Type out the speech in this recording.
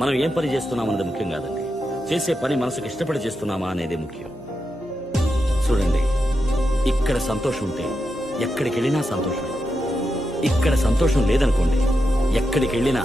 మనం ఏం పని చేస్తున్నామన్నది ముఖ్యం కాదండి, చేసే పని మనసుకు ఇష్టపడి చేస్తున్నామా అనేది ముఖ్యం. చూడండి, ఇక్కడ సంతోషం ఉంటే ఎక్కడికి వెళ్ళినా సంతోషం. ఇక్కడ సంతోషం లేదనుకోండి, ఎక్కడికి వెళ్ళినా